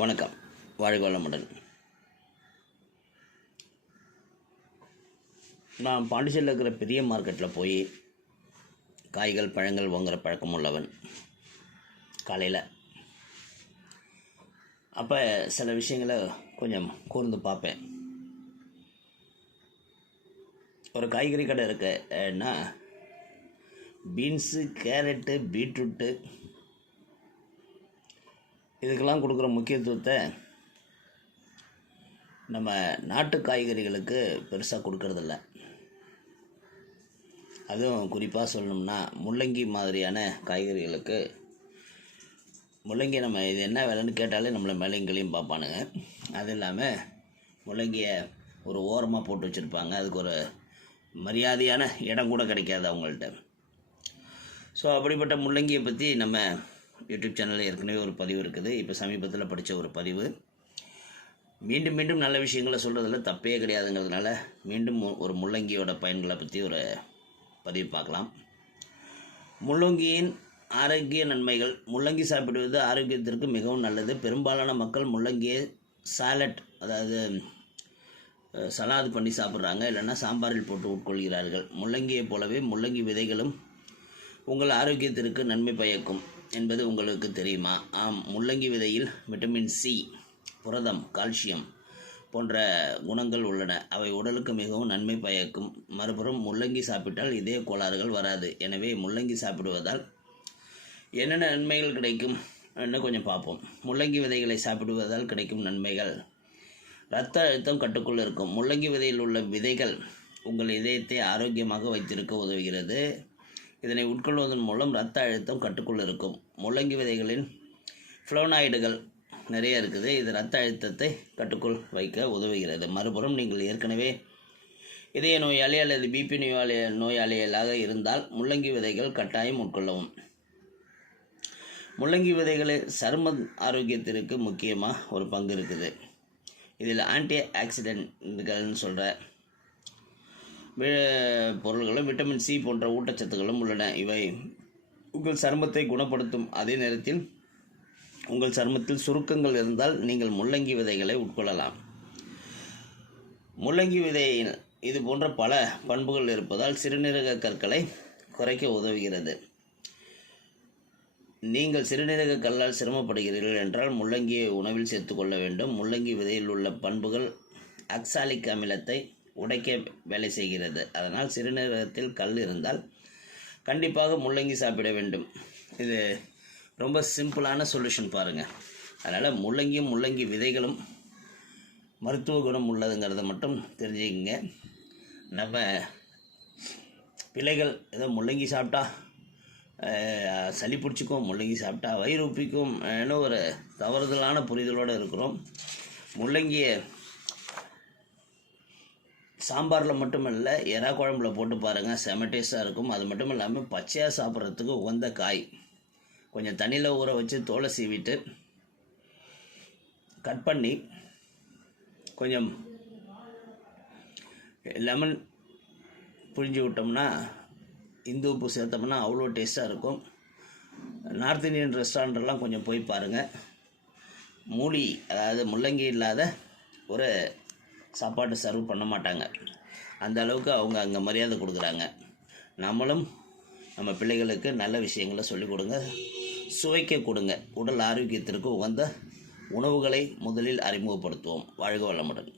வணக்கம். வாழ்க வளமுடன். நான் பாண்டிச்சேரியில் இருக்கிற பெரிய மார்க்கெட்டில் போய் காய்கள் பழங்கள் வாங்குகிற பழக்கம் உள்ளவன். காலையில் அப்போ சில விஷயங்களை கொஞ்சம் கூர்ந்து பார்ப்பேன். ஒரு காய்கறி கடை இருக்குன்னா பீன்ஸு, கேரட்டு, பீட்ரூட்டு இதுக்கெல்லாம் கொடுக்குற முக்கியத்துவத்தை நம்ம நாட்டு காய்கறிகளுக்கு பெருசாக கொடுக்கறதில்ல. அதுவும் குறிப்பாக சொல்லணும்னா முள்ளங்கி மாதிரியான காய்கறிகளுக்கு முள்ளங்கி நம்ம இது என்ன விலைன்னு கேட்டாலே நம்மளை மேலேங்களையும் பார்ப்பானுங்க. அது இல்லாமல் முள்ளங்கியை ஒரு ஓரமாக போட்டு வச்சுருப்பாங்க. அதுக்கு ஒரு மரியாதையான இடம் கூட கிடைக்காது அவங்கள்ட்ட. ஸோ அப்படிப்பட்ட முள்ளங்கியை பற்றி நம்ம யூடியூப் சேனலில் ஏற்கனவே ஒரு பதிவு இருக்குது. இப்போ சமீபத்தில் படித்த ஒரு பதிவு. மீண்டும் மீண்டும் நல்ல விஷயங்களை சொல்கிறதுல தப்பே கிடையாதுங்கிறதுனால மீண்டும் ஒரு முள்ளங்கியோட பயன்களை பற்றி ஒரு பதிவு பார்க்கலாம். முள்ளங்கியின் ஆரோக்கிய நன்மைகள். முள்ளங்கி சாப்பிடுவது ஆரோக்கியத்திற்கு மிகவும் நல்லது. பெரும்பாலான மக்கள் முள்ளங்கியை சாலட், அதாவது சலாது பண்ணி சாப்பிட்றாங்க, இல்லைன்னா சாம்பாரில் போட்டு உட்கொள்கிறார்கள். முள்ளங்கியைப் போலவே முள்ளங்கி விதைகளும் உங்கள் ஆரோக்கியத்திற்கு நன்மை பயக்கும் என்பது உங்களுக்கு தெரியுமா? ஆம், முள்ளங்கி விதையில் விட்டமின் சி, புரதம், கால்சியம் போன்ற குணங்கள் உள்ளன. அவை உடலுக்கு மிகவும் நன்மை பயக்கும். மறுபுறம் முள்ளங்கி சாப்பிட்டால் இதய கோளாறுகள் வராது. எனவே முள்ளங்கி சாப்பிடுவதால் என்னென்ன நன்மைகள் கிடைக்கும் என்று கொஞ்சம் பார்ப்போம். முள்ளங்கி விதைகளை சாப்பிடுவதால் கிடைக்கும் நன்மைகள். இரத்த அழுத்தம் கட்டுக்குள் இருக்கும். முள்ளங்கி விதையில் உள்ள விதைகள் உங்கள் இதயத்தை ஆரோக்கியமாக வைத்திருக்க உதவுகிறது. இதனை உட்கொள்வதன் மூலம் இரத்த அழுத்தம் கட்டுக்குள் இருக்கும். முள்ளங்கி விதைகளின் ஃப்ளோனாய்டுகள் நிறைய இருக்குது. இது இரத்த அழுத்தத்தை கட்டுக்குள் வைக்க உதவுகிறது. மறுபுறம் நீங்கள் ஏற்கனவே இதய நோயாளி அல்லது பிபி நோயாளிகளாக இருந்தால் முள்ளங்கி விதைகள் கட்டாயம் உட்கொள்ளவும். முள்ளங்கி விதைகளில் சரும ஆரோக்கியத்திற்கு முக்கியமாக ஒரு பங்கு இருக்குது. இதில் ஆன்டி ஆக்சிடென்ட்கள்னு சொல்கிற பொருள்களும் விட்டமின் சி போன்ற ஊட்டச்சத்துக்களும் உள்ளன. இவை உங்கள் சருமத்தை குணப்படுத்தும். அதே நேரத்தில் உங்கள் சருமத்தில் சுருக்கங்கள் இருந்தால் நீங்கள் முள்ளங்கி விதைகளை உட்கொள்ளலாம். முள்ளங்கி விதையில் இது போன்ற பல பண்புகள் இருப்பதால் சிறுநீரக கற்களை குறைக்க உதவுகிறது. நீங்கள் சிறுநீரக கல்லால் சிரமப்படுகிறீர்கள் என்றால் முள்ளங்கியை உணவில் சேர்த்துக்கொள்ள வேண்டும். முள்ளங்கி விதையில் உள்ள பண்புகள் ஆக்சாலிக் அமிலத்தை உடைக்க வேலை செய்கிறது. அதனால் சிறுநீரகத்தில் கல் இருந்தால் கண்டிப்பாக முள்ளங்கி சாப்பிட வேண்டும். இது ரொம்ப சிம்பிளான சொல்யூஷன் பாருங்கள். அதனால் முள்ளங்கியும் முள்ளங்கி விதைகளும் மருத்துவ குணம் உள்ளதுங்கிறத மட்டும் தெரிஞ்சுக்கங்க. நம்ம பிள்ளைகள் ஏதோ முள்ளங்கி சாப்பிட்டா சளி பிடிச்சிக்கும், முள்ளங்கி சாப்பிட்டா வயிறு உப்பிக்கும் ஒரு தவறுதலான புரிதலோடு இருக்கிறோம். முள்ளங்கியை சாம்பாரில் மட்டுமல்ல, எறா குழம்புல போட்டு பாருங்கள், செம டேஸ்ட்டாக இருக்கும். அது மட்டும் இல்லாமல் பச்சையாக சாப்பிட்றதுக்கு உகந்த காய். கொஞ்சம் தண்ணியில் ஊற வச்சு தோலை சீவிட்டு கட் பண்ணி கொஞ்சம் லெமன் புழிஞ்சு விட்டோம்னா, இந்து உப்பு சேர்த்தோம்னா அவ்வளோ டேஸ்ட்டாக இருக்கும். நார்த் இந்தியன் ரெஸ்டாரண்ட்லாம் கொஞ்சம் போய் பாருங்கள். மூலி, அதாவது முள்ளங்கி இல்லாத ஒரு சாப்பாடு சர்வ் பண்ண மாட்டாங்க. அந்த அளவுக்கு அவங்க அங்கே மரியாதை கொடுக்குறாங்க. நம்மளும் நம்ம பிள்ளைகளுக்கு நல்ல விஷயங்களை சொல்லிக் கொடுங்க, சுவைக்க கொடுங்க. உடல் ஆரோக்கியத்திற்கு உகந்த உணவுகளை முதலில் அறிமுகப்படுத்துவோம். வாழ்க வளமுடன்.